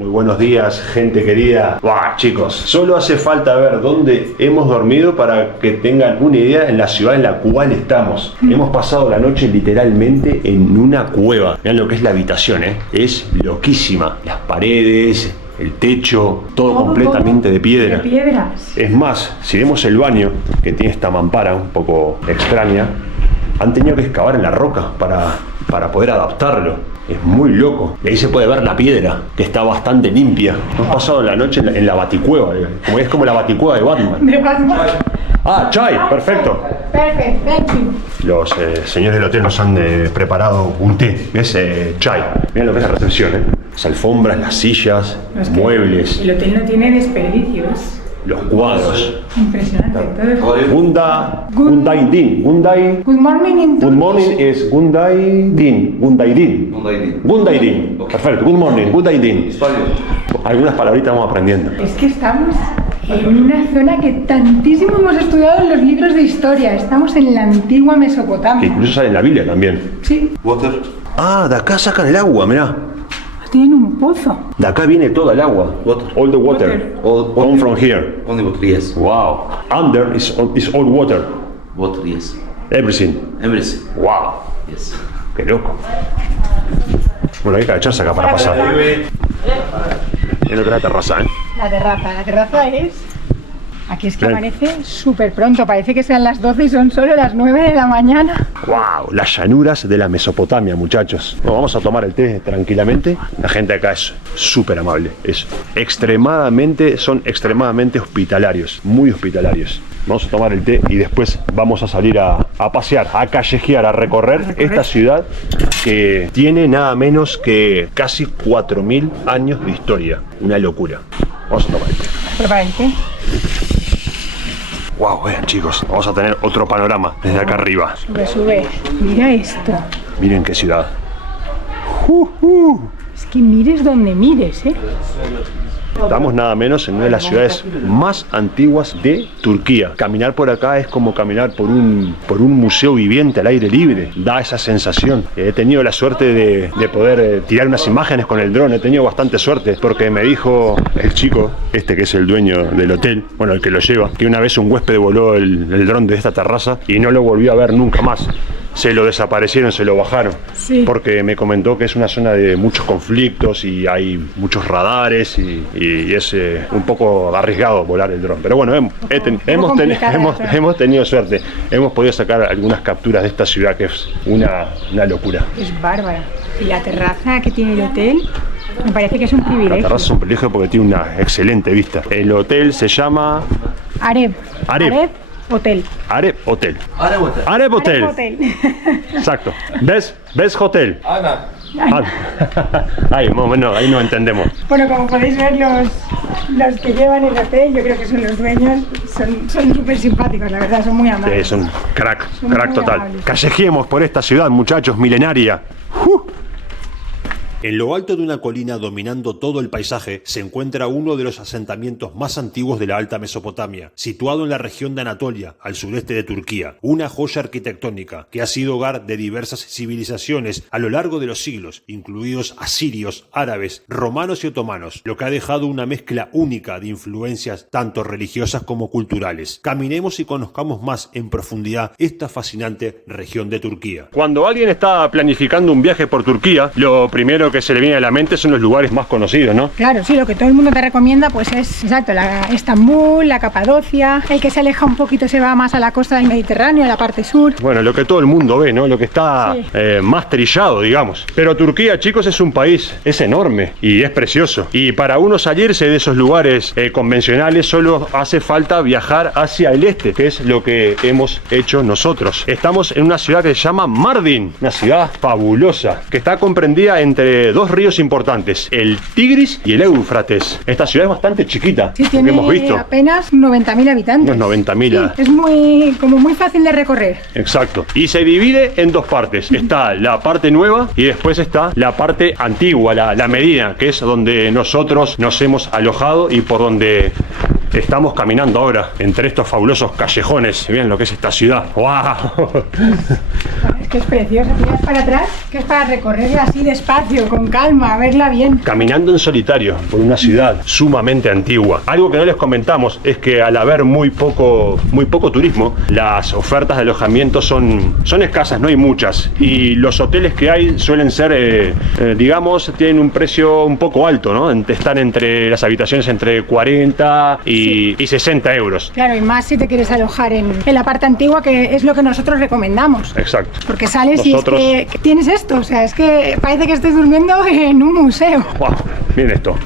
Muy buenos días, gente querida. Buah, chicos, solo hace falta ver dónde hemos dormido para que tengan una idea en la ciudad en la cual estamos. Hemos pasado la noche literalmente en una cueva. Vean lo que es la habitación, es loquísima. Las paredes, el techo, todo completamente de piedra. De piedras. Es más, si vemos el baño, que tiene esta mampara un poco extraña, han tenido que excavar en la roca para poder adaptarlo. Es muy loco. Y ahí se puede ver la piedra, que está bastante limpia. Hemos pasado la noche en la baticueva. Es como la baticueva de Batman. De Batman. Ah, chai, perfecto. Perfecto, thank you. Los señores del hotel nos han preparado un té. Es chai. Miren lo que es la recepción, Las alfombras, las sillas, muebles, El hotel no tiene desperdicios. los cuadros. Impresionante. Todo. Gundai Din. Good morning in Good morning es Gundai Din. Gundai Din. Gundai Din. Perfecto. Good morning. Gundai Din. Algunas palabritas vamos aprendiendo. Es que estamos en una zona que tantísimo hemos estudiado en los libros de historia. Estamos en la antigua Que Mesopotamia. incluso sale en la Biblia también. Sí. Water. Ah, de acá sacan el agua, mirá. Tienen un pozo. De acá viene toda el agua. Water. All the water. All Come from here. Only water, yes. Wow. Under is all water. Water, yes. Everything. Everything. Wow. Yes. Qué loco. Bueno, hay que agacharse acá para pasar. Miren lo que es la terraza, La terraza es... Aquí es que Bien. amanece súper pronto. Parece que sean las 12 y son solo las 9 de la mañana. Wow, las llanuras de la Mesopotamia, muchachos. Bueno, vamos a tomar el té tranquilamente. La gente acá es súper amable. Son extremadamente hospitalarios, muy hospitalarios. Vamos a tomar el té y después vamos a salir a pasear, a callejear, a recorrer esta ciudad que tiene nada menos que casi 4000 años de historia. Una locura. Vamos a tomar el té. Prepara el té. Wow, vean chicos, vamos a tener otro panorama desde acá arriba. Sube. Mira esto. Miren qué ciudad. Es que mires donde mires, Estamos nada menos en una de las ciudades más antiguas de Turquía. Caminar por acá es como caminar por un museo viviente al aire libre. Da esa sensación. He tenido la suerte de poder tirar unas imágenes con el dron. He tenido bastante suerte porque me dijo el chico, que es el dueño del hotel, bueno, el que lo lleva, que una vez un huésped voló el dron de esta terraza y no lo volvió a ver nunca más. Se lo desaparecieron, se lo bajaron. Sí. Porque me comentó que es una zona de muchos conflictos y hay muchos radares y es un poco arriesgado volar el dron. Pero bueno, hemos tenido suerte. Hemos podido sacar algunas capturas de esta ciudad que es una locura. Es bárbara. Y la terraza que tiene el hotel, me parece que es un La privilegio. terraza es un privilegio porque tiene una excelente vista. El hotel se llama Areb. Areb. Hotel. Areb Hotel. Arab water. Areb Hotel. Areb Hotel. Exacto. ¿Ves Hotel? Ana. Ahí no entendemos. Bueno, como podéis ver, los que llevan el hotel, yo creo que son los dueños, son súper simpáticos, la verdad, son muy amables. Es un crack Son muy total. amables. Callejemos por esta ciudad, muchachos, milenaria. En lo alto de una colina dominando todo el paisaje se encuentra uno de los asentamientos más antiguos de la Alta Mesopotamia, situado en la región de Anatolia, al sureste de Turquía, una joya arquitectónica que ha sido hogar de diversas civilizaciones a lo largo de los siglos, incluidos asirios, árabes, romanos y otomanos, lo que ha dejado una mezcla única de influencias tanto religiosas como culturales. Caminemos y conozcamos más en profundidad esta fascinante región de Turquía. Cuando alguien está planificando un viaje por Turquía, lo primero que se le viene a la mente son los lugares más conocidos, ¿no? Claro, sí, lo que todo el mundo te recomienda pues es, exacto, Estambul, la Capadocia, el que se aleja un poquito se va más a la costa del Mediterráneo, a la parte sur. Bueno, lo que todo el mundo ve, ¿no? Lo que está Sí. más trillado, digamos. Pero Turquía, chicos, es un país, es enorme y es precioso. Y para uno salirse de esos lugares convencionales solo hace falta viajar hacia el este, que es lo que hemos hecho nosotros. Estamos en una ciudad que se llama Mardin, una ciudad fabulosa, que está comprendida entre dos ríos importantes, el Tigris y el Éufrates. Esta ciudad es bastante chiquita, Sí, lo que tiene hemos visto. apenas 90.000 habitantes. Unos 90.000. Sí, es muy fácil de recorrer. Exacto. Y se divide en dos partes. Está la parte nueva y después está la parte antigua, la Medina, que es donde nosotros nos hemos alojado y por donde Estamos caminando ahora entre estos fabulosos callejones. Miren lo que es esta ciudad. ¡Wow! Es que es preciosa. Tiras para atrás, que es para recorrerla así despacio, con calma, verla bien. Caminando en solitario por una ciudad sumamente antigua. Algo que no les comentamos es que al haber muy poco turismo, las ofertas de alojamiento son escasas, no hay muchas. Y los hoteles que hay suelen ser, digamos, tienen un precio un poco alto, ¿no? Están entre las habitaciones entre 40 y 60 euros. Claro, y más si te quieres alojar en la parte antigua, que es lo que nosotros recomendamos. Exacto. Porque sales Nosotros... y es que tienes esto, o sea, es que parece que estés durmiendo en un museo. ¡Wow! Miren esto.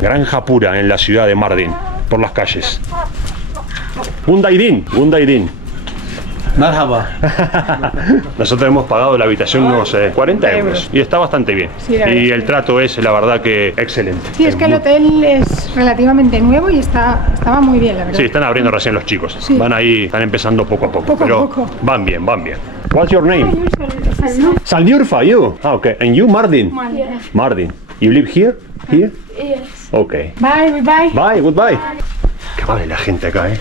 Granja pura en la ciudad de Mardin, por las calles. Gundaidin. Marhaba. Nosotros hemos pagado la habitación unos 40 euros y está bastante bien. Sí, y el trato es, la verdad, que excelente. Sí, es que el hotel es relativamente nuevo y estaba muy bien, la verdad. Sí, están abriendo recién los chicos. Sí. Van ahí, están empezando poco a poco. Poco a pero poco. Van bien. What's your name? Saldiurfa, you? Ah, okay. And you, Mardin? Mardin. You live here? Here? Yes. Okay. Bye, bye. Bye, goodbye. Qué amable la gente acá, ¿eh?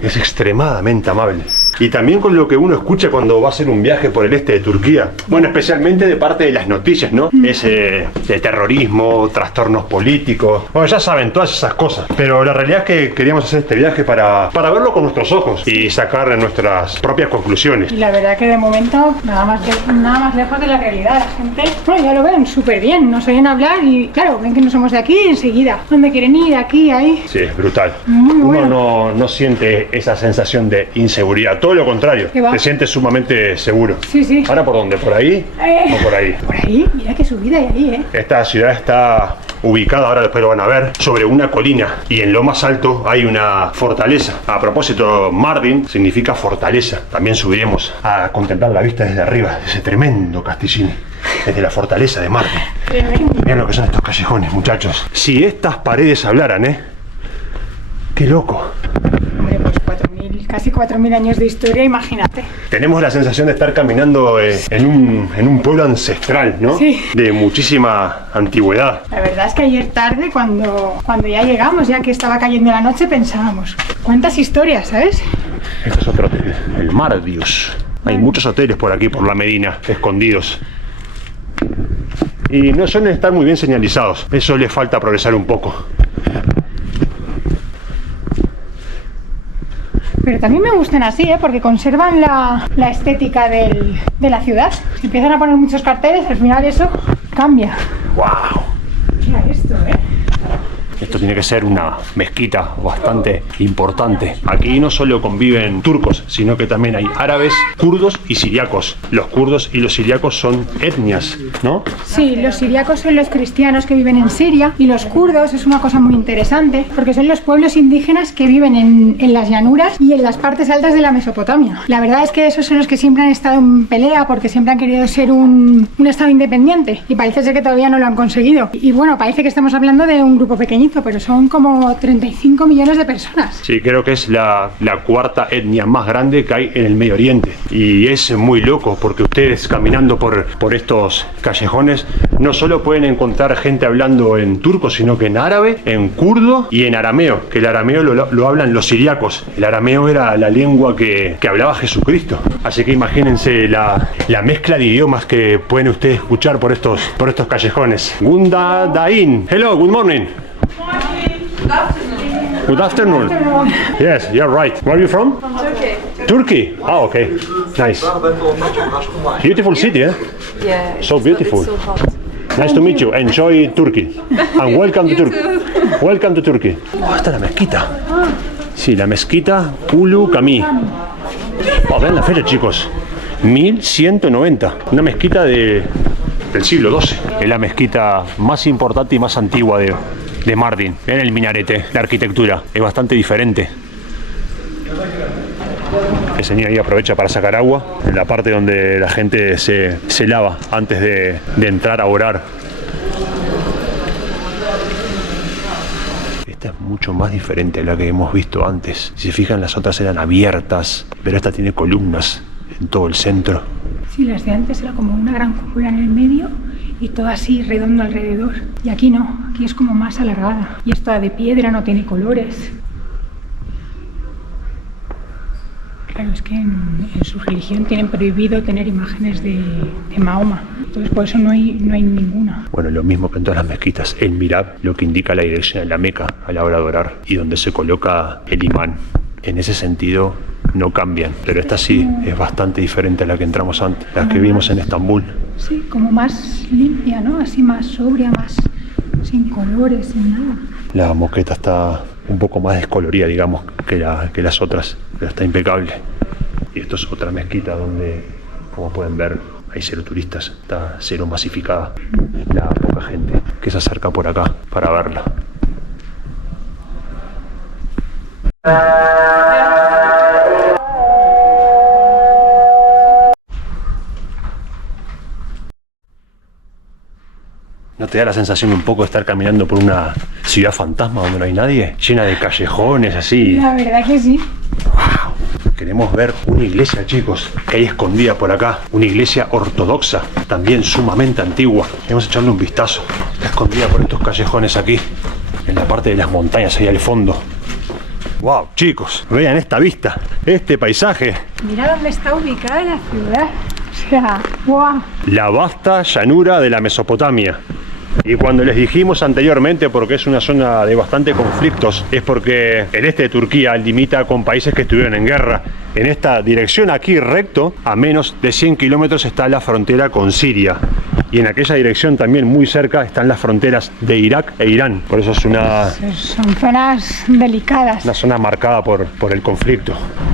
Es extremadamente amable. Y también con lo que uno escucha cuando va a hacer un viaje por el este de Turquía. Bueno, especialmente de parte de las noticias, ¿no? De terrorismo, trastornos políticos. Bueno, ya saben, todas esas cosas. Pero la realidad es que queríamos hacer este viaje para verlo con nuestros ojos y sacar nuestras propias conclusiones. Y la verdad que de momento nada más lejos de la realidad. La gente, bueno, ya lo ven súper bien, nos oyen hablar y claro, ven que no somos de aquí y enseguida. ¿Dónde quieren ir? Aquí, ahí. Sí, es brutal. Muy bueno. Uno no siente esa sensación de inseguridad. Todo lo contrario, ¿Qué va? te sientes sumamente seguro. Sí, sí. ¿Ahora por dónde? ¿Por ahí o por ahí? Por ahí, mira qué subida hay ahí, ¿eh? Esta ciudad está ubicada, ahora después lo van a ver, sobre una colina y en lo más alto hay una fortaleza. A propósito, Mardin significa fortaleza. También subiremos a contemplar la vista desde arriba, ese tremendo Castillini, desde la fortaleza de Mardin. Tremendo. Miren lo que son estos callejones, muchachos. Si estas paredes hablaran, ¡qué loco! Hombre, pues casi 4.000 años de historia, imagínate. Tenemos la sensación de estar caminando en un pueblo ancestral, ¿no? Sí. De muchísima antigüedad. La verdad es que ayer tarde, cuando ya llegamos, ya que estaba cayendo la noche, pensábamos, ¿cuántas historias, sabes? Este es otro hotel, el Mardius. Hay muchos hoteles por aquí, por la Medina, escondidos. Y no suelen estar muy bien señalizados. Eso les falta progresar un poco. Pero también me gustan así, porque conservan la estética de la ciudad. Empiezan a poner muchos carteles, al final eso cambia. ¡Wow! Mira esto, Esto tiene que ser una mezquita bastante importante. Aquí no solo conviven turcos, sino que también hay árabes, kurdos y siriacos. Los kurdos y los siriacos son etnias, ¿no? Sí, los siriacos son los cristianos que viven en Siria y los kurdos es una cosa muy interesante porque son los pueblos indígenas que viven en las llanuras y en las partes altas de la Mesopotamia. La verdad es que esos son los que siempre han estado en pelea porque siempre han querido ser un estado independiente y parece ser que todavía no lo han conseguido. Y bueno, parece que estamos hablando de un grupo pequeñito, pero son como 35 millones de personas. Sí, creo que es la cuarta etnia más grande que hay en el Medio Oriente. Y es muy loco porque ustedes caminando por estos callejones no solo pueden encontrar gente hablando en turco, sino que en árabe, en kurdo y en arameo, que el arameo lo hablan los siriacos. El arameo era la lengua que hablaba Jesucristo. Así que imagínense la mezcla de idiomas que pueden ustedes escuchar por estos callejones. Gundaidin. Hello, good morning. Good afternoon. Yes, you're right. Where are you from? Turkey. Turkey. Oh, okay. Nice. Beautiful city, eh? Yeah. So beautiful. It's so hot. Nice to meet you. Enjoy Turkey. And welcome to Turkey. Welcome to Turkey. Oh, esta es la mezquita. Sí, la mezquita Ulu Cami. Oh, vean la fecha, chicos. 1190. Una mezquita del siglo XII. Es la mezquita más importante y más antigua de Mardin. Vean el minarete, la arquitectura. Es bastante diferente. El señor ahí aprovecha para sacar agua en la parte donde la gente se lava antes de entrar a orar. Esta es mucho más diferente a la que hemos visto antes. Si se fijan, las otras eran abiertas, pero esta tiene columnas en todo el centro. Sí, las de antes era como una gran cúpula en el medio y todo así redondo alrededor. Y aquí no, aquí es como más alargada. Y esta de piedra no tiene colores. Claro, es que en su religión tienen prohibido tener imágenes de Mahoma. Entonces por eso no hay ninguna. Bueno, lo mismo que en todas las mezquitas. El mirab, lo que indica la dirección de la Meca a la hora de orar y donde se coloca el imán. En ese sentido no cambian, pero esta sí es bastante diferente a la que entramos antes, la que vimos en Estambul. Sí, como más limpia, ¿no? Así más sobria, más sin colores, sin nada. La moqueta está un poco más descolorida, digamos, que las otras, pero está impecable. Y esto es otra mezquita donde, como pueden ver, hay cero turistas, está cero masificada. La poca gente que se acerca por acá para verla. ¿No te da la sensación un poco de estar caminando por una ciudad fantasma donde no hay nadie? Llena de callejones así. La verdad que sí. ¡Wow! Queremos ver una iglesia, chicos, que hay escondida por acá. Una iglesia ortodoxa, también sumamente antigua. Vamos a echarle un vistazo. Está escondida por estos callejones aquí, en la parte de las montañas ahí al fondo. ¡Wow, chicos! Vean esta vista, este paisaje. Mira dónde está ubicada la ciudad. O sea, ¡wow! La vasta llanura de la Mesopotamia. Y cuando les dijimos anteriormente, porque es una zona de bastante conflictos, es porque el este de Turquía limita con países que estuvieron en guerra. En esta dirección aquí recto, a menos de 100 kilómetros está la frontera con Siria. Y en aquella dirección también muy cerca están las fronteras de Irak e Irán. Por eso es son zonas delicadas. Una zona marcada por el conflicto.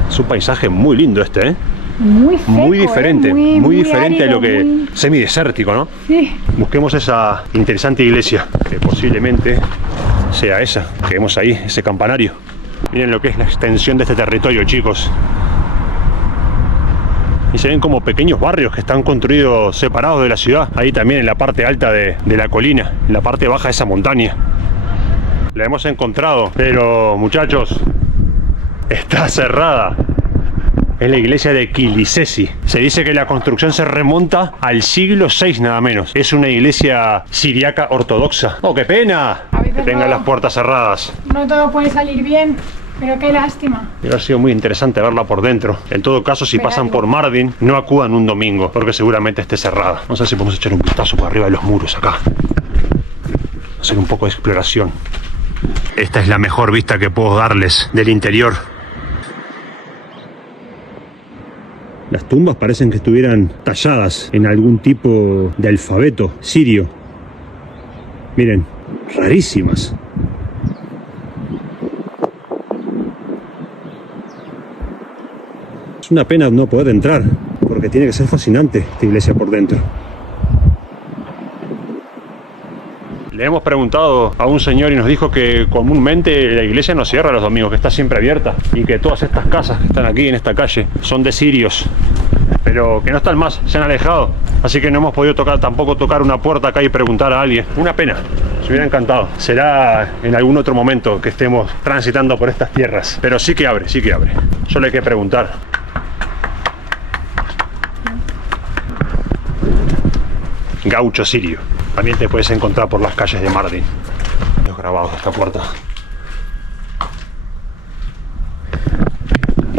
Es un paisaje muy lindo este, ¿eh? Muy seco, muy diferente, muy diferente árido, a lo que muy... semidesértico, ¿no? Sí. Busquemos esa interesante iglesia, que posiblemente sea esa que vemos ahí, ese campanario. Miren lo que es la extensión de este territorio, chicos. Y se ven como pequeños barrios que están construidos separados de la ciudad. Ahí también en la parte alta de la colina, en la parte baja de esa montaña. La hemos encontrado, pero muchachos, está cerrada. Es la iglesia de Kilisesi. Se dice que la construcción se remonta al siglo VI nada menos. Es una iglesia siriaca ortodoxa. ¡Oh, qué pena! Que tengan las puertas cerradas. No todo puede salir bien, pero qué lástima. Hubiera sido muy interesante verla por dentro. En todo caso, si pasan por Mardin, no acudan un domingo, porque seguramente esté cerrada. No sé si podemos echar un vistazo por arriba de los muros acá. Hacer un poco de exploración. Esta es la mejor vista que puedo darles del interior. Las tumbas parecen que estuvieran talladas en algún tipo de alfabeto sirio. Miren, rarísimas. Es una pena no poder entrar, porque tiene que ser fascinante esta iglesia por dentro. Le hemos preguntado a un señor y nos dijo que comúnmente la iglesia no cierra los domingos, que está siempre abierta y que todas estas casas que están aquí en esta calle son de sirios, pero que no están más, se han alejado, así que no hemos podido tampoco tocar una puerta acá y preguntar a alguien. Una pena, se hubiera encantado. Será en algún otro momento que estemos transitando por estas tierras, pero sí que abre, sí que abre. Solo hay que preguntar. Gaucho sirio. También te puedes encontrar por las calles de Mardin. Los grabados de esta puerta.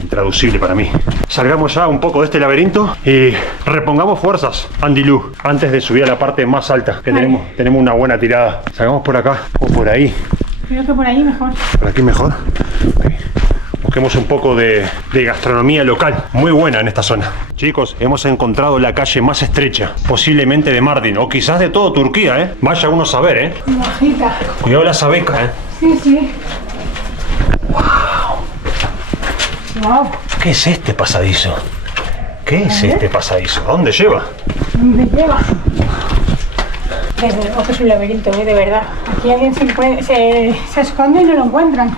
Intraducible para mí. Salgamos ya un poco de este laberinto y repongamos fuerzas, Andilu, antes de subir a la parte más alta, que tenemos una buena tirada. Salgamos por acá o por ahí. Creo que por ahí mejor. ¿Por aquí mejor? Okay. Busquemos un poco de gastronomía local, muy buena en esta zona. Chicos, hemos encontrado la calle más estrecha, posiblemente de Mardin, o quizás de todo Turquía, ¿eh? Vaya uno a saber, ¿eh? Bajita. Cuidado la sabeca, ¿eh? Sí, sí. Wow. ¿Qué es este pasadizo? ¿Qué es este pasadizo? ¿A dónde lleva? ¿Dónde lleva? Desde luego que es un laberinto, de verdad. Aquí alguien se esconde y no lo encuentran.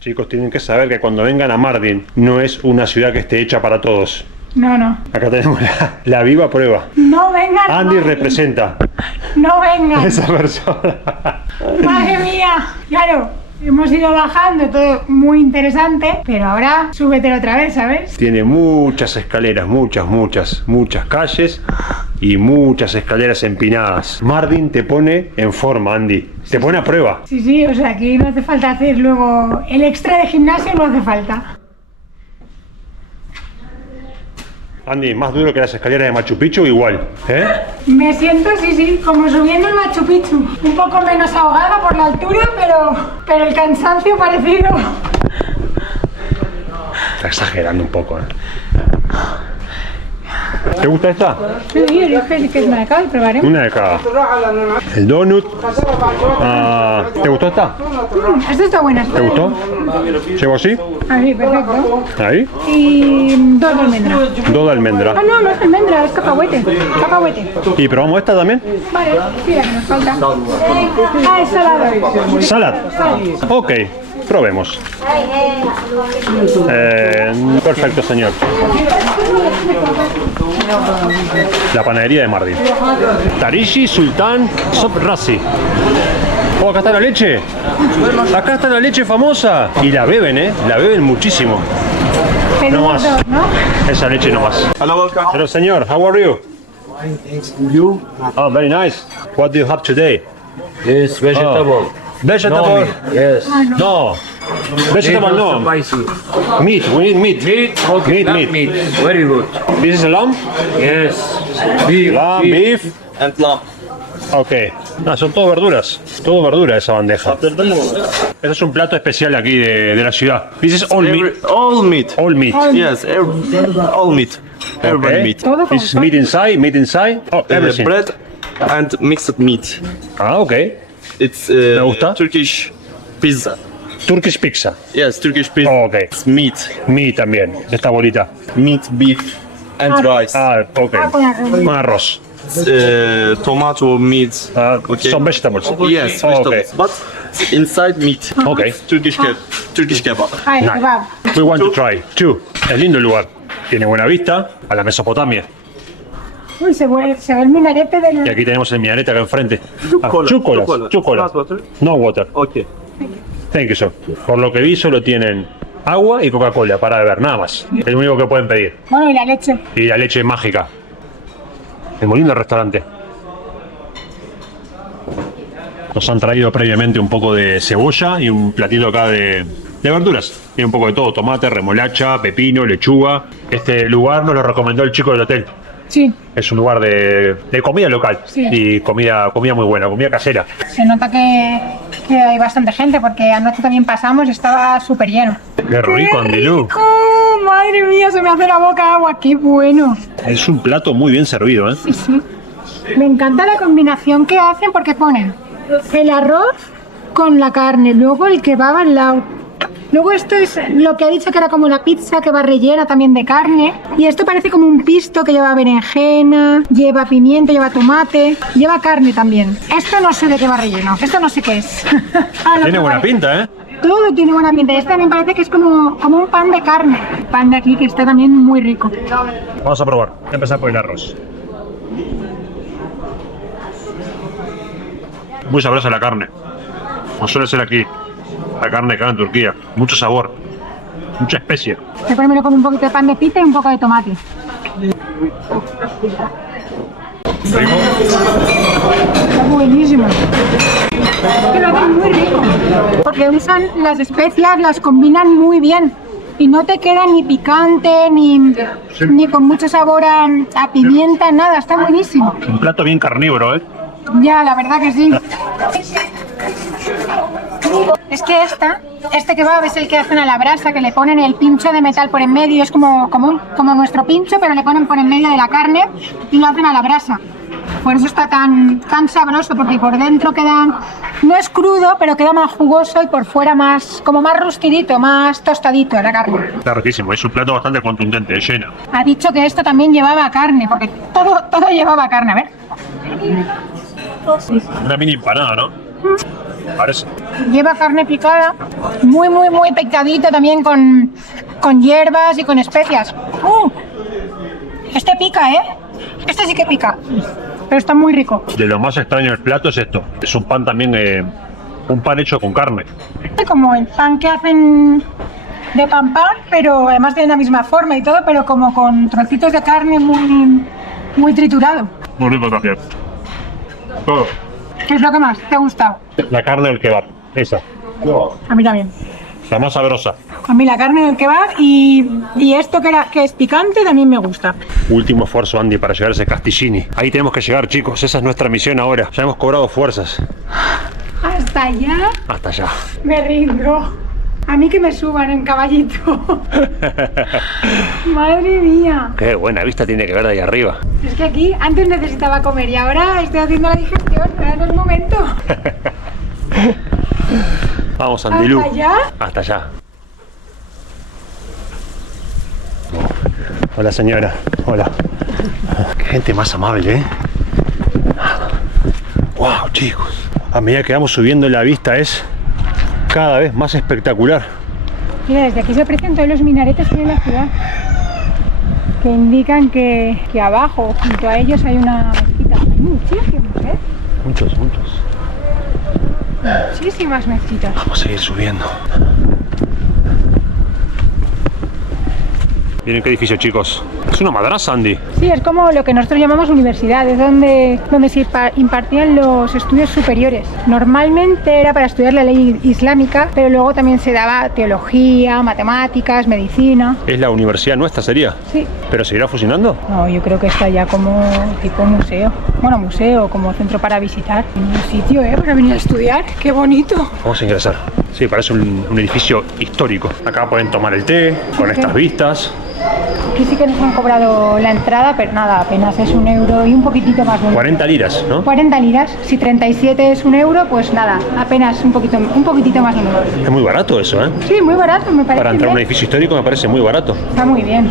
Chicos, tienen que saber que cuando vengan a Mardin no es una ciudad que esté hecha para todos. No, no. Acá tenemos la viva prueba. No vengan. Andy representa. No vengan. Esa persona. Madre mía. Claro, Hemos ido bajando, todo muy interesante, pero ahora súbetelo otra vez, ¿sabes? Tiene muchas escaleras, muchas calles y muchas escaleras empinadas. Mardin te pone en forma, Andy. Te pone a prueba. Sí, o sea, aquí no hace falta hacer luego el extra de gimnasio, no hace falta. Andy, más duro que las escaleras de Machu Picchu, igual, ¿eh? Me siento, sí, como subiendo el Machu Picchu. Un poco menos ahogada por la altura, pero el cansancio parecido. Está exagerando un poco, ¿eh? ¿Te gusta esta? Sí, yo creo que es una de cada y probaremos. Una de cada. El donut. ¿Te gustó esta? Esta está buena. ¿Te gustó? ¿Llevo así? Ahí, perfecto. Ahí. Y dos de almendra. Dos de almendra. Ah, no es almendra, es cacahuete. Cacahuete. ¿Y probamos esta también? Vale, sí, la que nos falta. Ah, es salada. Salad. Ok, probemos. Perfecto, señor. La panadería de Mardin. Tarishi Sultan Sobrasi. Oh, acá está la leche. Acá está la leche famosa. Y la beben, La beben muchísimo. No más. ¿No? Esa leche no más. Hello, señor. How are you? You? Oh, very nice. What do you have today? Yes, vegetable. Vegetable? Yes. No. Vegetable no. Spicy. Meat. We need meat. Meat? Okay, Meat. meat. Very good. This is a lamb? Yes. Beef. Lamb, beef. And lamb. Ok. No, son todo verduras. Todo verdura esa bandeja. Este es un plato especial aquí de la ciudad. This is all meat. All meat. All meat. Yes, all meat. Every Okay. meat. Todo con This is meat inside. Oh, everything. Bread and mixed meat. Ah, ok. It's gusta? Turkish pizza. Turkish pizza. Yes, Turkish pizza. Oh, ok. It's meat. Meat también. Esta bolita. Meat, beef, and rice. Ah, ok. Con arroz. Tomato, meat. Okay. Son vegetables. Yes, Oh, vegetables. okay. But inside meat. Ok. Turkish kebab. Ah, el Nice. kebab. We want to try. Two. Es lindo el lugar. Tiene buena vista a la Mesopotamia. Uy, se ve el minarete Y del... aquí tenemos el minarete acá enfrente. Chocolate. Chocolate. Chocolate. Not water? No water. Okay. Thank you, sir. Por lo que vi, solo tienen agua y Coca-Cola para beber, nada más. Es lo único que pueden pedir. Bueno, y la leche. Y la leche mágica. Es muy lindo el restaurante. Nos han traído previamente un poco de cebolla y un platito acá de verduras. Tiene un poco de todo, tomate, remolacha, pepino, lechuga. Este lugar nos lo recomendó el chico del hotel. Sí, Es un lugar de comida local. Sí. Y comida muy buena, comida casera. se nota que hay bastante gente porque anoche también pasamos y estaba súper lleno. Qué rico, Andilú. ¡Rico! Madre mía, se me hace la boca agua, qué bueno. Es un plato muy bien servido, ¿eh? Sí, sí. Me encanta la combinación que hacen porque ponen el arroz con la carne, luego el kebab al lado. Luego esto es lo que ha dicho que era como la pizza que va rellena también de carne. Y esto parece como un pisto que lleva berenjena, lleva pimiento, lleva tomate, lleva carne también. Esto no sé de qué va relleno, esto no sé qué es. Ah, lo Tiene que buena parece. pinta, ¿eh? Todo tiene buena pinta. Este también parece que es como un pan de carne. El pan de aquí que está también muy rico. Vamos a probar. Voy a empezar por el arroz. Muy sabrosa la carne. Como suele ser aquí. La carne acá en Turquía. Mucho sabor. Mucha especia. Te primero con un poquito de pan de pita y un poco de tomate. Rico. Está buenísimo. Que lo hacen muy rico. Porque usan las especias, las combinan muy bien. Y no te queda ni picante, ni con mucho sabor a pimienta, nada. Está buenísimo. Un plato bien carnívoro, ¿eh? Ya, la verdad que sí. Es que este kebab es el que hacen a la brasa, que le ponen el pincho de metal por en medio. Es como nuestro pincho, pero le ponen por en medio de la carne y lo hacen a la brasa. Por eso está tan sabroso, porque por dentro queda, no es crudo, pero queda más jugoso y por fuera como más rustidito, más tostadito la carne. Está riquísimo. Es un plato bastante contundente, llena. Ha dicho que esto también llevaba carne, porque todo llevaba carne, a ver. Una mini empanada, ¿no? Parece. Lleva carne picada, muy picadita también con hierbas y con especias. Este pica, ¿eh? Este sí que pica, pero está muy rico. De lo más extraño del plato es esto. Es un pan también Un pan hecho con carne. Como el pan que hacen de pan, pero además tiene la misma forma y todo, pero como con trocitos de carne muy triturado. Muy rico también. Todo. ¿Qué es lo que más te ha gustado? La carne del kebab, esa. A mí también. La más sabrosa. A mí la carne del kebab y esto que es picante también me gusta. Último esfuerzo, Andy, para llegar a ese Castiglini. Ahí tenemos que llegar, chicos. Esa es nuestra misión ahora. Ya hemos cobrado fuerzas. ¿Hasta allá? Hasta allá. Me rindo. A mí que me suban en caballito. Madre mía. Qué buena vista tiene que ver de ahí arriba. Es que aquí antes necesitaba comer y ahora estoy haciendo la digestión. Ahora no es momento. Vamos, Andilú. ¿Hasta allá? Hasta allá. Hola, señora. Hola. Qué gente más amable, ¿eh? Wow, chicos. A medida que vamos subiendo la vista es cada vez más espectacular. Mira, desde aquí se aprecian todos los minaretes que hay en la ciudad, que indican que abajo, junto a ellos, hay una mezquita. Hay muchísimos, ¿eh? Muchos. Muchísimas mezquitas. Vamos a seguir subiendo. Miren qué edificio, chicos. Es una madrasa, Andy. Sí, es como lo que nosotros llamamos universidad, es donde se impartían los estudios superiores. Normalmente era para estudiar la ley islámica, pero luego también se daba teología, matemáticas, medicina. ¿Es la universidad nuestra, sería? Sí. ¿Pero seguirá funcionando? No, yo creo que está ya como tipo museo. Bueno, museo, como centro para visitar. Un sitio, para venir a estudiar. ¡Qué bonito! Vamos a ingresar. Sí, parece un edificio histórico. Acá pueden tomar el té con estas vistas. Aquí sí que nos han cobrado la entrada, pero nada, apenas es 1 euro y un poquitito más. 40 liras, ¿no? 40 liras. Si 37 es 1 euro, pues nada, apenas un poquitito más de 1 euro. Es muy barato eso, ¿eh? Sí, muy barato, me parece. Para entrar a un bien. edificio histórico me parece muy barato. Está muy bien.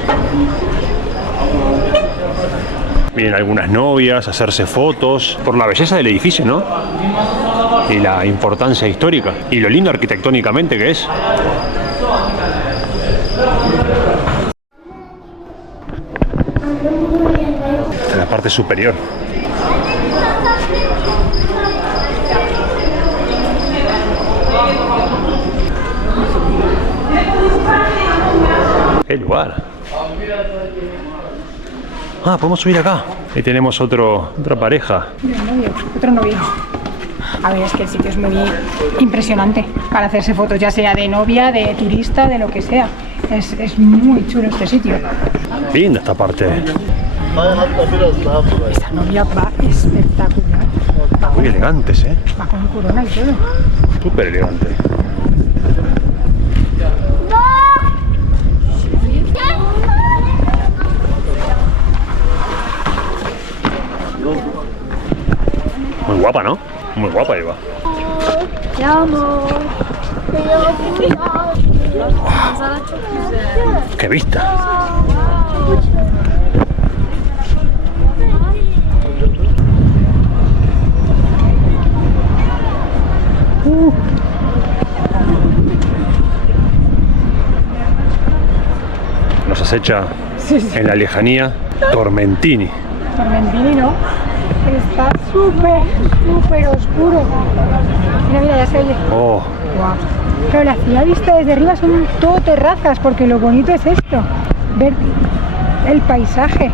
Vienen algunas novias a hacerse fotos por la belleza del edificio, ¿no? Y la importancia histórica. Y lo lindo arquitectónicamente que es. Esta es la parte superior. ¡Qué lugar! Ah, podemos subir acá. Ahí tenemos otra pareja. Otro novio. A ver, es que el sitio es muy impresionante para hacerse fotos, ya sea de novia, de turista, de lo que sea. Es muy chulo este sitio. Linda esta parte. Esa novia va espectacular. Muy elegantes, ¿eh? Va con corona y todo. Súper elegante. Muy guapa, ¿no? Muy guapa, Eva. Te amo. ¡Qué vista! Nos acecha en la lejanía Tormentini. Tormentini, ¿no? Está súper oscuro. Mira, ya se oye. Oh, Wow. Pero la ciudad vista desde arriba son todo terrazas, porque lo bonito es esto, ver el paisaje.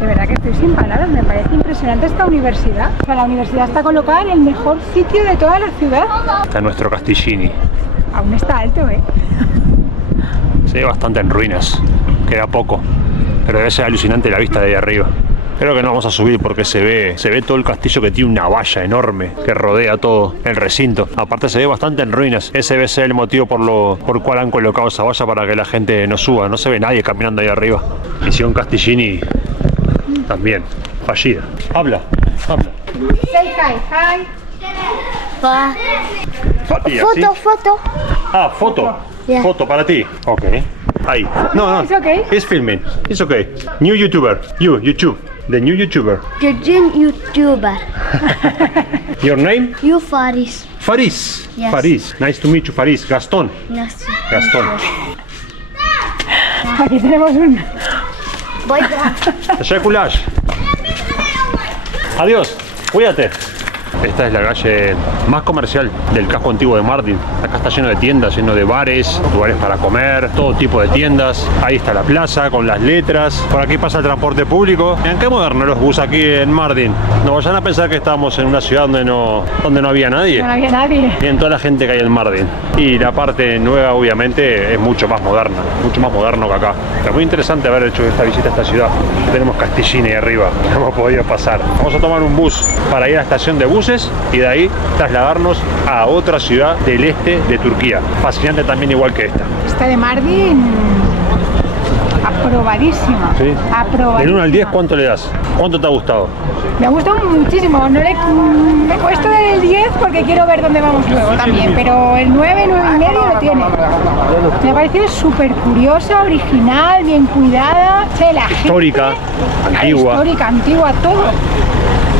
De verdad que estoy sin palabras, me parece impresionante esta universidad. O sea, la universidad está colocada en el mejor sitio de toda la ciudad. está nuestro Castiglini. Aún está alto, ¿eh? Se ve bastante en ruinas. Queda poco. Pero debe ser alucinante la vista de ahí arriba. Creo que no vamos a subir porque se ve todo el castillo, que tiene una valla enorme que rodea todo el recinto. Aparte se ve bastante en ruinas. Ese debe ser el motivo por cual han colocado esa valla, para que la gente no suba. No se ve nadie caminando ahí arriba. Misión Castiglini también fallida. Habla. Say hi. Pati, así. Foto. Ah, foto. Yeah. Foto para ti. Ok. Ahí. No. It's okay. It's filming. It's okay. New YouTuber. YouTube. The new YouTuber. You're dream YouTuber. Your name? You Faris. Faris. Yes. Faris. Nice to meet you, Faris. Gastón. Yes. Gastón. Aquí tenemos un... Bye bye. Teşekkürler. Adiós. Cuídate. Esta es la calle más comercial del casco antiguo de Mardin. Acá está lleno de tiendas, lleno de bares, lugares para comer, todo tipo de tiendas. Ahí está la plaza con las letras. Por aquí pasa el transporte público. Vean qué moderno los bus aquí en Mardin. No vayan a pensar que estamos en una ciudad donde no había nadie. No había nadie. Miren toda la gente que hay en Mardin. Y la parte nueva obviamente es mucho más moderna, mucho más moderno que acá. Es muy interesante haber hecho esta visita a esta ciudad. Tenemos Castillini ahí arriba, no hemos podido pasar. Vamos a tomar un bus para ir a la estación de buses y de ahí trasladarnos a otra ciudad del este de Turquía. Fascinante también igual que esta. Esta de Mardin, aprobadísima. ¿Sí? Aprobadísima. Del 1 al 10, ¿cuánto le das? ¿Cuánto te ha gustado? Me ha gustado muchísimo. No le he puesto el 10 porque quiero ver dónde vamos luego también. Pero el 9, 9 y medio lo tiene. Me ha parecido súper curiosa, original, bien cuidada. Che, la gente, Histórica, antigua. Histórica, antigua, todo.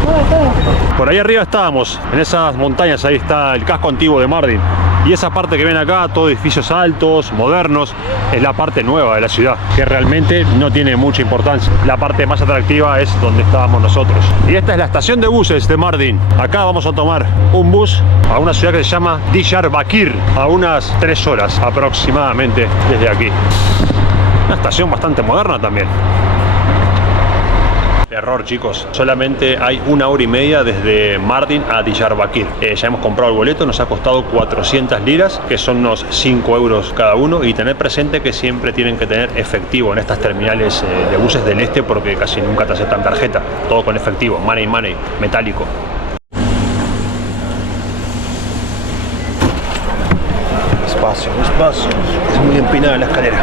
Todo. Por ahí arriba estábamos, en esas montañas, ahí está el casco antiguo de Mardin. Y esa parte que ven acá, todo edificios altos, modernos, es la parte nueva de la ciudad, que realmente no tiene mucha importancia. La parte más atractiva es donde estábamos nosotros. Y esta es la estación de buses de Mardin. Acá vamos a tomar un bus a una ciudad que se llama Diyarbakir, a unas 3 horas aproximadamente desde aquí. Una estación bastante moderna también. Error, chicos, solamente hay 1 hora y media desde Mardin a Diyarbakir. Ya hemos comprado el boleto, nos ha costado 400 liras, que son unos 5 euros cada uno, y tener presente que siempre tienen que tener efectivo en estas terminales de buses del este, porque casi nunca te aceptan tarjeta, todo con efectivo, money, metálico. Despacio, despacio, es muy empinada la escalera.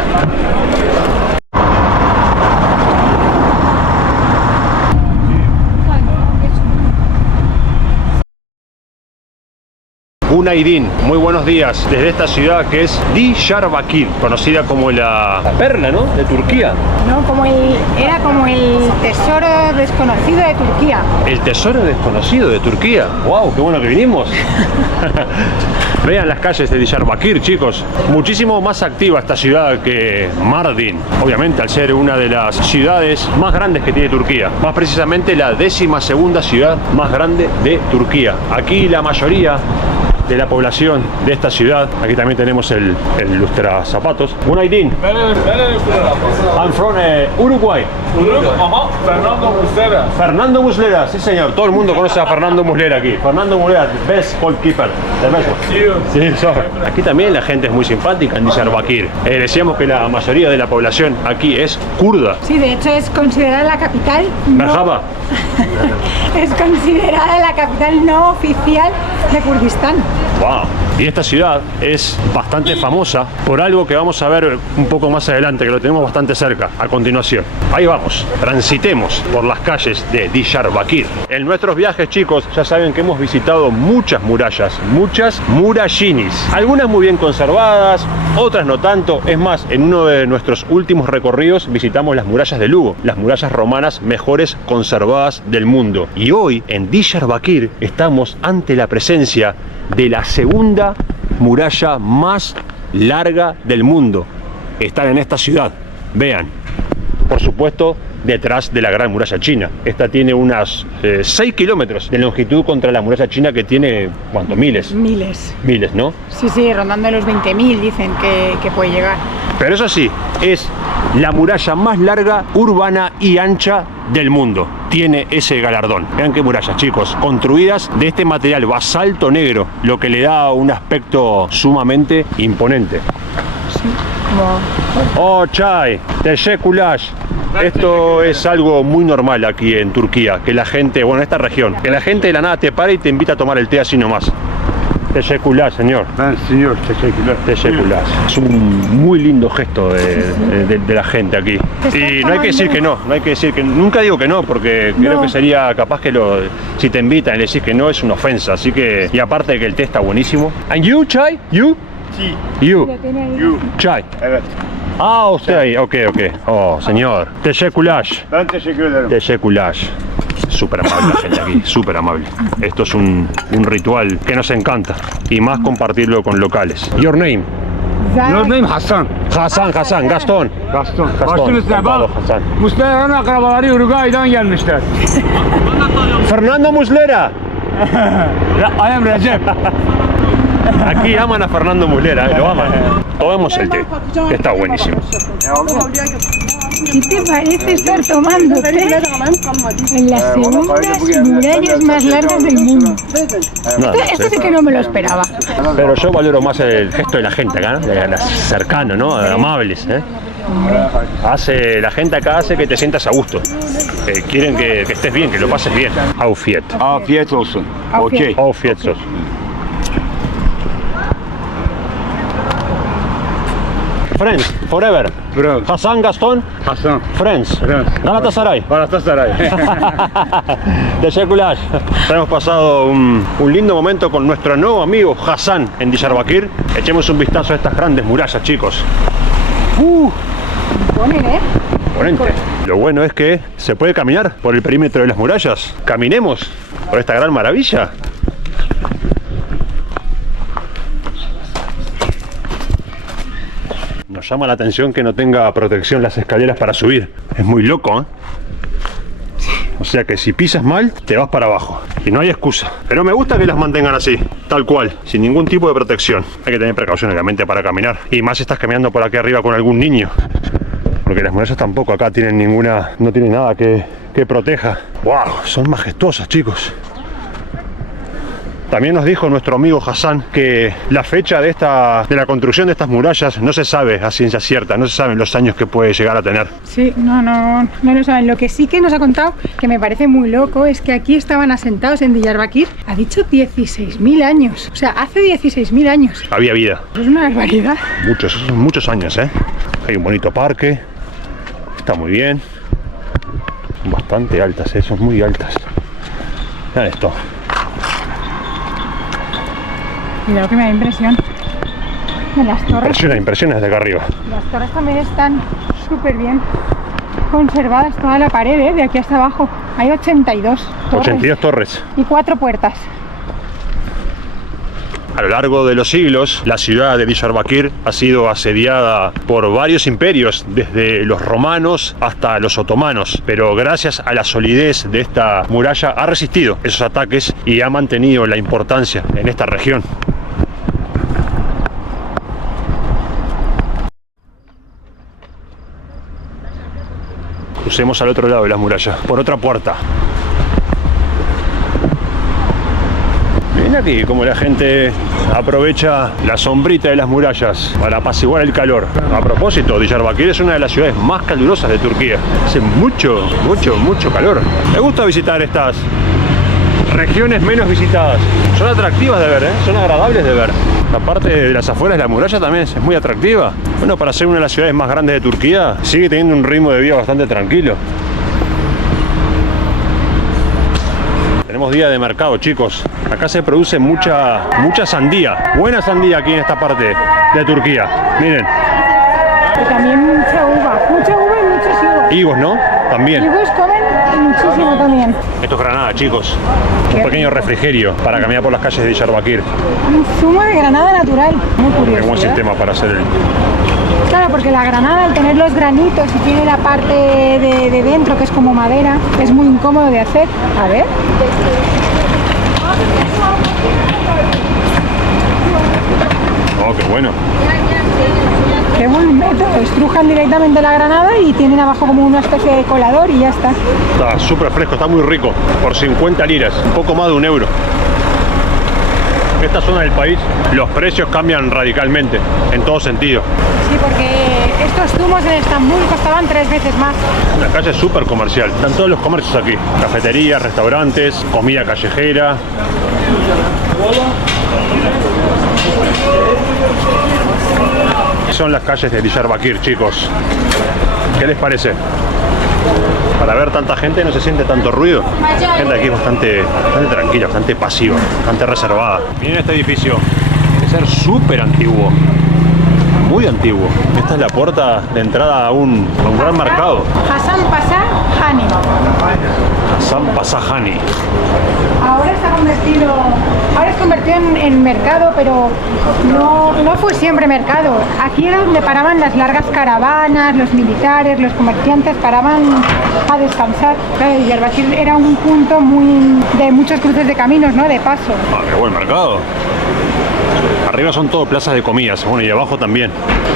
Günaydin, muy buenos días desde esta ciudad que es Diyarbakir, conocida como la perla, ¿no?, de Turquía. No, era como el tesoro desconocido de Turquía. El tesoro desconocido de Turquía. ¡Wow! ¡Qué bueno que vinimos! Vean las calles de Diyarbakir, chicos. Muchísimo más activa esta ciudad que Mardin. Obviamente, al ser una de las ciudades más grandes que tiene Turquía. Más precisamente la 12ª ciudad más grande de Turquía. Aquí la mayoría de la población de esta ciudad. Aquí también tenemos el lustrazapatos. Günaydin. I'm from Uruguay. Fernando Muslera, sí señor. Todo el mundo conoce a Fernando Muslera aquí. Fernando Muslera, best goalkeeper. Sí, aquí también la gente es muy simpática en Diyarbakir. Decíamos que la mayoría de la población aquí es kurda. Sí, de hecho es considerada la capital. Merhaba. Es considerada la capital no oficial de Kurdistán. Wow. Y esta ciudad es bastante famosa por algo que vamos a ver un poco más adelante, que lo tenemos bastante cerca, a continuación. Ahí vamos, transitemos por las calles de Diyarbakir. En nuestros viajes, chicos, ya saben que hemos visitado muchas murallas, muchas murallinis. Algunas muy bien conservadas, otras no tanto. Es más, en uno de nuestros últimos recorridos visitamos las murallas de Lugo, las murallas romanas mejores conservadas del mundo. Y hoy, en Diyarbakir, estamos ante la presencia de la segunda muralla más larga del mundo. Están en esta ciudad, vean. Por supuesto, detrás de la Gran Muralla China. Esta tiene unas 6 kilómetros de longitud contra la muralla china, que tiene, ¿cuánto? Miles, ¿no? Sí, rondando los 20.000 dicen que puede llegar. Pero eso sí, es la muralla más larga, urbana y ancha del mundo. Tiene ese galardón. Vean qué murallas, chicos, construidas de este material basalto negro, lo que le da un aspecto sumamente imponente. Sí, como... Oh, chai, teşekkürler. Esto es algo muy normal aquí en Turquía, que la gente, bueno, en esta región, que la gente de la nada te para y te invita a tomar el té así nomás. Teşekkürler, señor. Señor, teşekkürler. Teşekkürler. Es un muy lindo gesto de la gente aquí. Y no hay que decir que no, nunca digo que no, porque creo que sería capaz que si te invitan y le decís que no, es una ofensa. Así que, y aparte de que el té está buenísimo. And you, Chai? You? Sí. You? You. Chai. Evet. Ah, usted ahí, ok. Oh, señor. Teşekkürler. Ben teşekkür ederim. Teşekkürler. Súper amable la gente aquí, súper amable. Esto es un ritual que nos encanta, y más compartirlo con locales. Your name? Your name Hasan. Hasan, Gastón. Başınız ne bak? Hasan. Muslera'nın akrabaları Uruguay'dan gelmişler. Fernando Muslera. I am Recep. Aquí aman a Fernando Muslera, lo aman. Tomemos el té, que está buenísimo. ¿Qué te parece estar tomando té en las segundas murallas más largas del mundo? No, Esto sí que no me lo esperaba. pero yo valoro más el gesto de la gente acá, ¿no? De las cercanos, ¿no? Amables, ¿eh? La gente acá hace que te sientas a gusto. Quieren que estés bien, que lo pases bien. Aufiyet. Afiyet olsun. Okay. Aufiyet sos. Friends, forever. Bro. Hasan Gaston, Hasan. Friends. Friends. Galatasaray. Galatasaray. Teşekkürler. Hemos pasado un lindo momento con nuestro nuevo amigo Hasan en Diyarbakir. Echemos un vistazo a estas grandes murallas, chicos. Ponen, ¿eh? Imponente. Lo bueno es que se puede caminar por el perímetro de las murallas. Caminemos por esta gran maravilla. Nos llama la atención que no tenga protección las escaleras para subir. Es muy loco, ¿eh? O sea que si pisas mal, te vas para abajo. Y no hay excusa. Pero me gusta que las mantengan así, tal cual, sin ningún tipo de protección. Hay que tener precaución, obviamente, para caminar. Y más si estás caminando por aquí arriba con algún niño. Porque las murallas tampoco acá tienen ninguna... No tienen nada que proteja. ¡Wow! Son majestuosas, chicos. También nos dijo nuestro amigo Hasan que la fecha de la construcción de estas murallas no se sabe a ciencia cierta, no se saben los años que puede llegar a tener. Sí, no lo saben. Lo que sí que nos ha contado, que me parece muy loco, es que aquí estaban asentados en Diyarbakir, ha dicho 16.000 años. O sea, hace 16.000 años. Había vida. Es una barbaridad. Muchos años, ¿eh? Hay un bonito parque. Está muy bien. Son bastante altas, ¿eh? Son muy altas. Vean esto. Cuidado que me da impresión. De las torres. Impresiona desde acá arriba. Las torres también están súper bien conservadas, toda la pared, ¿eh? De aquí hasta abajo. Hay 82 torres. 82 torres. Y 4 puertas. A lo largo de los siglos, la ciudad de Diyarbakir ha sido asediada por varios imperios, desde los romanos hasta los otomanos, pero gracias a la solidez de esta muralla ha resistido esos ataques y ha mantenido la importancia en esta región. Crucemos al otro lado de la muralla, por otra puerta. Miren aquí cómo la gente aprovecha la sombrita de las murallas para apaciguar el calor. A propósito, Diyarbakir es una de las ciudades más calurosas de Turquía. Hace mucho calor. Me gusta visitar estas regiones menos visitadas. Son atractivas de ver, ¿eh? Son agradables de ver. La parte de las afueras de la muralla también es muy atractiva. Bueno, para ser una de las ciudades más grandes de Turquía, sigue teniendo un ritmo de vida bastante tranquilo. Tenemos día de mercado, chicos. Acá se produce mucha sandía. Buena sandía aquí en esta parte de Turquía. Miren. Y también mucha uva y muchos higos. Higos, ¿no? También. Higos comen muchísimo también. Esto es granada, chicos. Un pequeño refrigerio para caminar por las calles de Diyarbakir. Un zumo de granada natural. Muy Qué curioso. buen sistema para hacer el... Claro, porque la granada, al tener los granitos y tiene la parte de dentro que es como madera, es muy incómodo de hacer. A ver. Oh, qué bueno. Qué buen método. Estrujan directamente la granada y tienen abajo como una especie de colador y ya está. Está súper fresco, está muy rico. Por 50 liras, un poco más de €1. Esta zona del país, los precios cambian radicalmente, en todo sentido. Sí, porque estos zumos en Estambul costaban 3 veces más. La calle es súper comercial, están todos los comercios aquí. Cafeterías, restaurantes, comida callejera. Son las calles de Diyarbakir, chicos. ¿Qué les parece? Para ver tanta gente no se siente tanto ruido. La gente aquí es bastante tranquila, bastante pasiva, bastante reservada. Miren este edificio, debe ser súper antiguo, muy antiguo. Esta es la puerta de entrada a un gran mercado. Hasan Pasar Hani. Hasan Pasahani. Ahora es convertido en mercado, pero no fue siempre mercado. Aquí era donde paraban las largas caravanas, los militares, los comerciantes paraban a descansar. Claro, Diyarbakir era un punto de muchos cruces de caminos, ¿no? De paso. Ah, qué buen mercado. Arriba son todo plazas de comidas, bueno, y abajo también.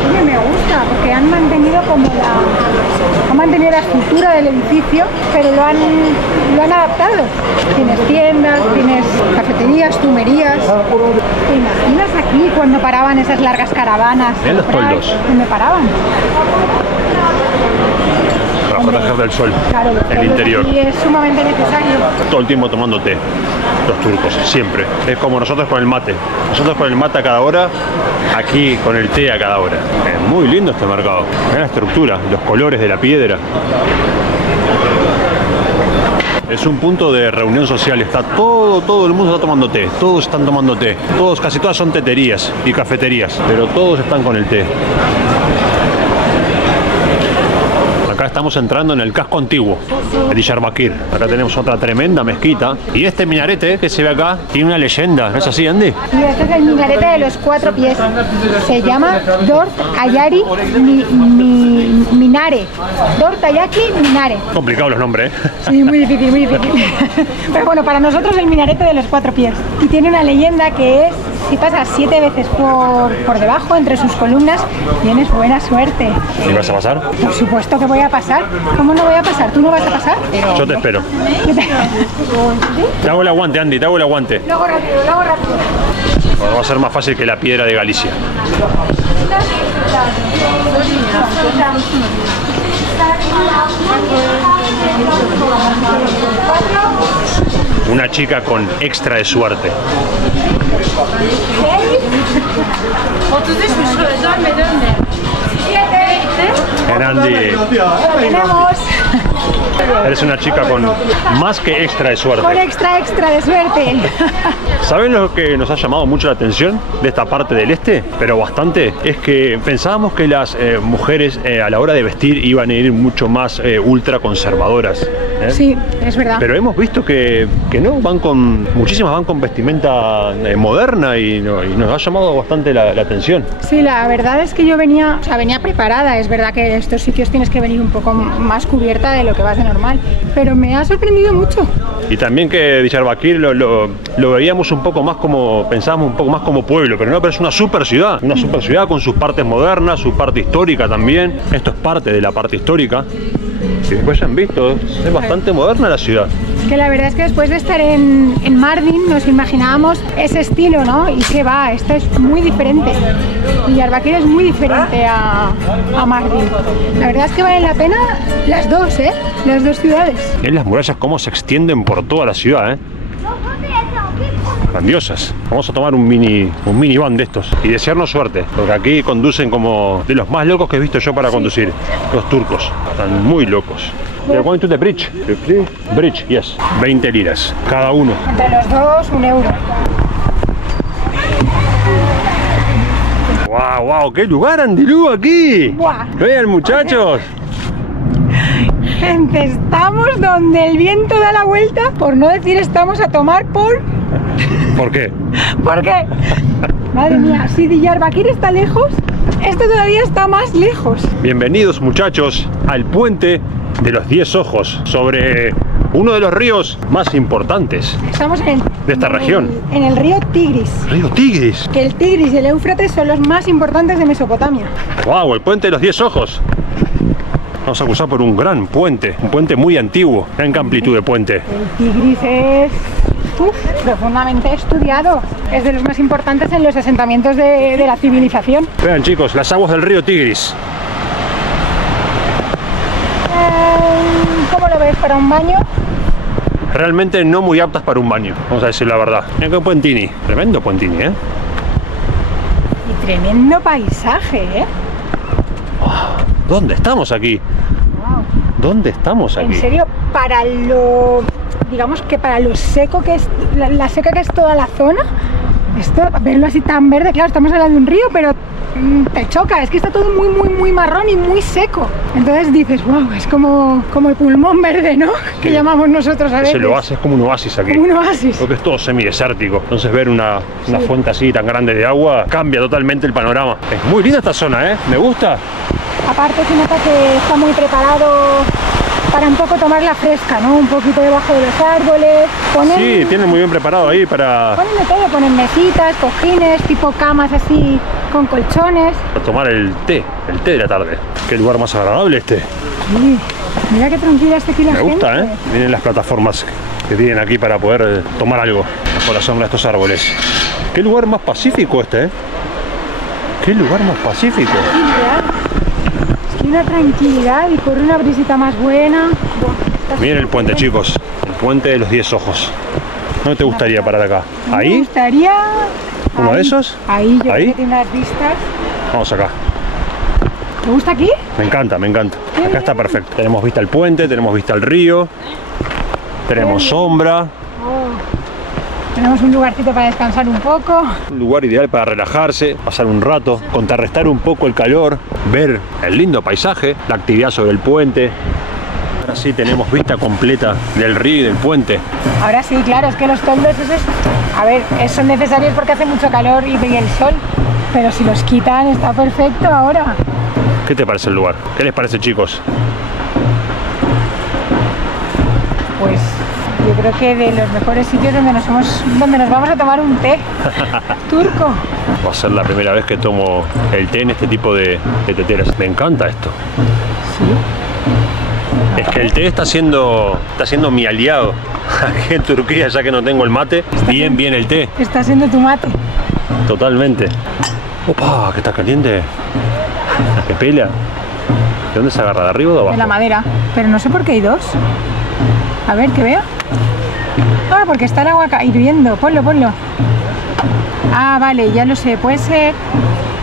Oye, me gusta, porque han mantenido la estructura del edificio, pero lo han adaptado. Tienes tiendas, tienes cafeterías, tumerías. ¿Te imaginas aquí cuando paraban esas largas caravanas? En los toldos. ¿Dónde paraban? Para proteger del sol, Claro, el interior. Y es sumamente necesario. Todo el tiempo tomando té, los turcos, siempre. Es como nosotros con el mate. Nosotros con el mate a cada hora, aquí con el té a cada hora. Es muy lindo este mercado. Mirá la estructura, los colores de la piedra. Es un punto de reunión social. Está todo el mundo está tomando té. Todos están tomando té. Casi todas son teterías y cafeterías, pero todos están con el té. Acá estamos entrando en el casco antiguo de Diyarbakir. Acá tenemos otra tremenda mezquita. Y este minarete que se ve acá tiene una leyenda. ¿No es así, Andy? Y este es el minarete de los 4 pies. Se llama Dort Ayari Minare. Dort Ayaki Minare. Complicados los nombres, ¿eh? Sí, muy difícil, muy difícil. Pero bueno, para nosotros el minarete de los 4 pies. Y tiene una leyenda que es, si pasas 7 veces por debajo, entre sus columnas, tienes buena suerte. ¿Y vas a pasar? Por supuesto que voy a pasar. ¿Cómo no voy a pasar? ¿Tú no vas a pasar? Yo te espero. Te hago el aguante, Andy, te hago el aguante. Lo hago rápido, lo hago rápido. Bueno, va a ser más fácil que la piedra de Galicia. Una chica con extra de suerte. Grande. Tenemos Eres una chica con más que extra de con suerte. extra de suerte. ¿Saben lo que nos ha llamado mucho la atención de esta parte del este? Pero bastante. Es que pensábamos que las mujeres a la hora de vestir iban a ir mucho más ultra conservadoras. Sí, es verdad. Pero hemos visto que no, muchísimas van con vestimenta moderna y nos ha llamado bastante la atención. Sí, la verdad es que yo venía preparada. Es verdad que estos sitios tienes que venir un poco más cubierta de lo que vas de normal, pero me ha sorprendido mucho. Y también que Diyarbakir lo veíamos un poco más como, pensábamos un poco más como pueblo, pero no, pero es una super ciudad con sus partes modernas, su parte histórica también. Esto es parte de la parte histórica. Y después ya han visto, es bastante moderna la ciudad. Que la verdad es que después de estar en Mardin nos imaginábamos ese estilo, ¿no? Y que va, esto es muy diferente. Diyarbakir es muy diferente a Mardin. La verdad es que valen la pena las dos, ¿eh? Las dos ciudades. Miren las murallas cómo se extienden por toda la ciudad, ¿eh? Grandiosas. Vamos a tomar un minivan de estos y desearnos suerte, porque aquí conducen como de los más locos que he visto yo para conducir. Los turcos. Están muy locos. They're going to the bridge. Bridge, yes. 20 liras cada uno. Entre los dos, €1. ¡Wow! ¡Qué lugar, Andilú, aquí! Buah. Vean, muchachos. Gente, estamos donde el viento da la vuelta, por no decir estamos a tomar por... ¿Por qué? ¿Por qué? Madre mía, si Diyarbakir está lejos, esto todavía está más lejos. Bienvenidos, muchachos, al puente de los 10 ojos sobre uno de los ríos más importantes Estamos de esta región. En el río Tigris. Río Tigris. Que el Tigris y el Éufrates son los más importantes de Mesopotamia. ¡Wow! El puente de los 10 ojos. Vamos a cruzar por un gran puente, un puente muy antiguo, gran amplitud de puente. El Tigris es profundamente estudiado. Es de los más importantes en los asentamientos de la civilización. Vean, chicos, las aguas del río Tigris. ¿Cómo lo ves para un baño? Realmente no muy aptas para un baño, vamos a decir la verdad. Mira qué puentini, tremendo puentini, ¿eh? Y tremendo paisaje, ¿eh? ¿Dónde estamos aquí? Wow. ¿Dónde estamos aquí? En serio, para lo... digamos que para lo seco que es, la seca que es toda la zona, Esto, verlo así tan verde, claro, estamos hablando de un río, pero te choca, es que está todo muy marrón y muy seco. Entonces dices, wow, es como el pulmón verde, ¿no? Que llamamos nosotros a veces. Ese oasis es como un oasis aquí. Como un oasis. Porque es todo semidesértico. Entonces ver una fuente así tan grande de agua cambia totalmente el panorama. Es muy linda esta zona, ¿eh? Me gusta. Aparte se nota que está muy preparado para un poco tomarla fresca, ¿no? Un poquito debajo de los árboles. Sí, tienen muy bien preparado ahí para... Ponen de todo, ponen mesitas, cojines, tipo camas así con colchones. Para tomar el té de la tarde. Qué lugar más agradable este. Sí, mira qué tranquila está aquí la gente. Me gusta, ¿eh? Miren las plataformas que tienen aquí para poder tomar algo bajo la sombra de estos árboles. Qué lugar más pacífico este, ¿eh? Qué lugar más pacífico. Una tranquilidad y corre una brisita más buena. Miren el puente, chicos. El puente de los 10 ojos. ¿Dónde te gustaría parar acá? ¿Ahí? Me gustaría... ¿Uno ahí, de esos? Ahí, yo ¿Ahí? creo que tiene unas vistas. Vamos acá. ¿Te gusta aquí? Me encanta, me encanta. Acá está perfecto. Tenemos vista al puente, tenemos vista al río. Tenemos sombra. Tenemos un lugarcito para descansar un poco. Un lugar ideal para relajarse, pasar un rato, contrarrestar un poco el calor, ver el lindo paisaje, la actividad sobre el puente. Ahora sí tenemos vista completa del río y del puente. Ahora sí, claro, es que los toldos esos, a ver, son necesarios porque hace mucho calor y el sol, pero si los quitan está perfecto ahora. ¿Qué te parece el lugar? ¿Qué les parece, chicos? Pues yo creo que de los mejores sitios donde nos vamos a tomar un té turco. Va a ser la primera vez que tomo el té en este tipo de teteras. Me encanta esto. Sí. Es que el té está siendo mi aliado aquí en Turquía, ya que no tengo el mate. Bien el té. Está siendo tu mate. Totalmente. Opa, que está caliente. ¿Qué pela? ¿De dónde se agarra? ¿De arriba o de abajo? De la madera. Pero no sé por qué hay dos. A ver, que vea. Ah, porque está el agua hirviendo. Ponlo. Ah, vale, ya lo sé. Puede ser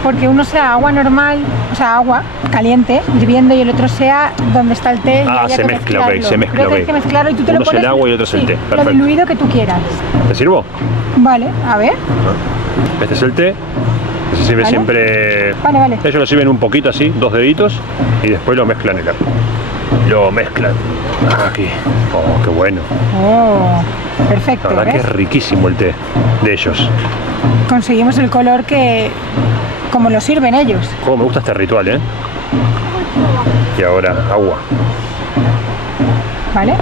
porque uno sea agua normal, o sea, agua caliente, hirviendo, y el otro sea donde está el té. Ah, se mezcla, ok, se mezcla, Creo que hay ok. que mezclarlo y tú te Uno lo es el pones. agua y otro es el té. Lo Perfecto. diluido que tú quieras. ¿Te sirvo? Vale, a ver. Este es el té. Se sirve Vale. siempre... Vale. Ellos lo sirven un poquito así, 2 deditos, y después lo mezclan en Lo mezclan. Aquí. Oh, qué bueno. Oh, perfecto. La verdad que ¿ves? es riquísimo el té de ellos. Conseguimos el color que... como lo sirven ellos. Cómo me gusta este ritual, ¿eh? Y ahora, agua. ¿Vale?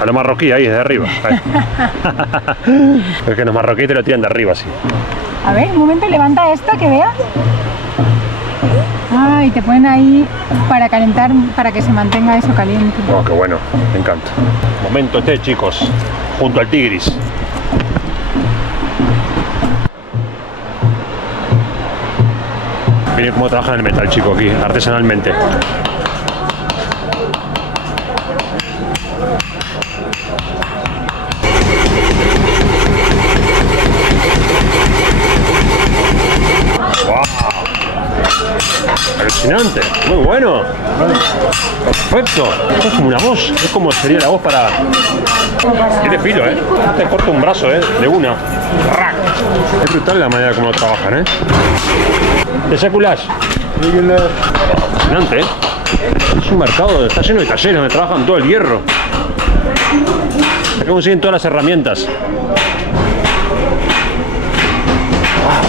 A lo marroquí, ahí, desde arriba. Ahí. Es que los marroquíes te lo tiran de arriba, así. A ver, un momento, levanta esta que veas. Ah, y te ponen ahí para calentar, para que se mantenga eso caliente. Oh, qué bueno, me encanta. Momento té, chicos, junto al Tigris. Miren cómo trabajan el metal, chico, aquí, artesanalmente. Alucinante, muy bueno. Perfecto. Esto es como una voz, es como sería la voz para... Tiene filo, te corta un brazo, de una. ¡Rac! Es brutal la manera como lo trabajan, Teşekkürler. Fascinante, Es un mercado, está lleno de talleres donde trabajan todo el hierro. Acá consiguen todas las herramientas.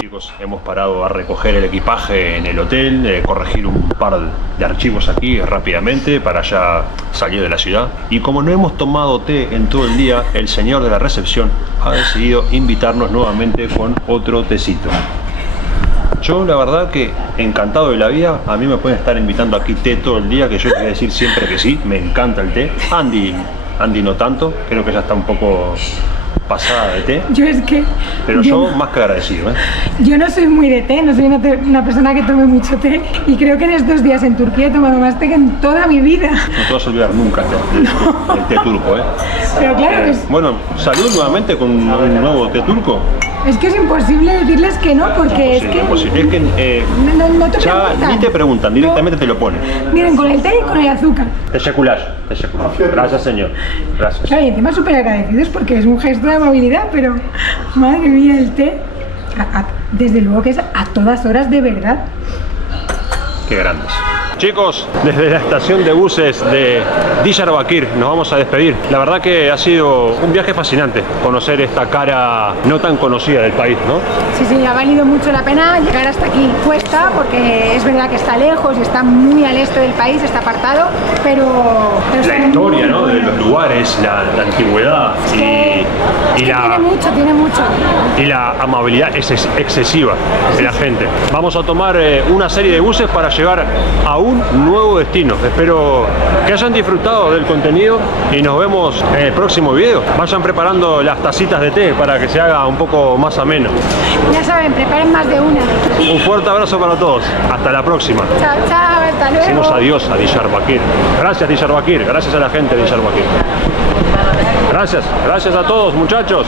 Chicos, hemos parado a recoger el equipaje en el hotel, corregir un par de archivos aquí rápidamente para ya salir de la ciudad. Y como no hemos tomado té en todo el día, el señor de la recepción ha decidido invitarnos nuevamente con otro tecito. Yo la verdad que encantado de la vida, a mí me pueden estar invitando aquí té todo el día, que yo les voy a decir siempre que sí, me encanta el té. Andy no tanto, creo que ya está un poco pasada de té. Yo es que... Pero yo más que agradecido, Yo no soy muy de té, no soy una persona que tome mucho té, y creo que en estos días en Turquía he tomado más té que en toda mi vida. No te vas a olvidar nunca el té turco, Pero claro, Bueno, salud nuevamente con un nuevo té turco. Es que es imposible decirles que no, porque es que Imposible. Es que no te ya preguntan. ni te preguntan, directamente te lo ponen. Miren, con el té y con el azúcar. Teşekkürler. Gracias, señor. Gracias. Claro, y encima súper agradecidos porque es un gesto de amabilidad, pero madre mía, el té, desde luego que es a todas horas de verdad. Qué grandes. Chicos, desde la estación de buses de Diyarbakir nos vamos a despedir. La verdad que ha sido un viaje fascinante conocer esta cara no tan conocida del país, ¿no? Sí, ha valido mucho la pena llegar hasta aquí. Cuesta porque es verdad que está lejos y está muy al este del país, está apartado, pero La está historia, muy ¿no? De los lugares, la antigüedad y tiene mucho. y la amabilidad es excesiva de la gente. Vamos a tomar una serie de buses para llegar a un nuevo destino. Espero que hayan disfrutado del contenido y nos vemos en el próximo video. Vayan preparando las tacitas de té para que se haga un poco más ameno. Ya saben, preparen más de una. Un fuerte abrazo para todos. Hasta la próxima. Chao, hasta luego. Decimos adiós a Diyarbakir. Gracias, Diyarbakir. Gracias a la gente de Diyarbakir. Gracias a todos, muchachos.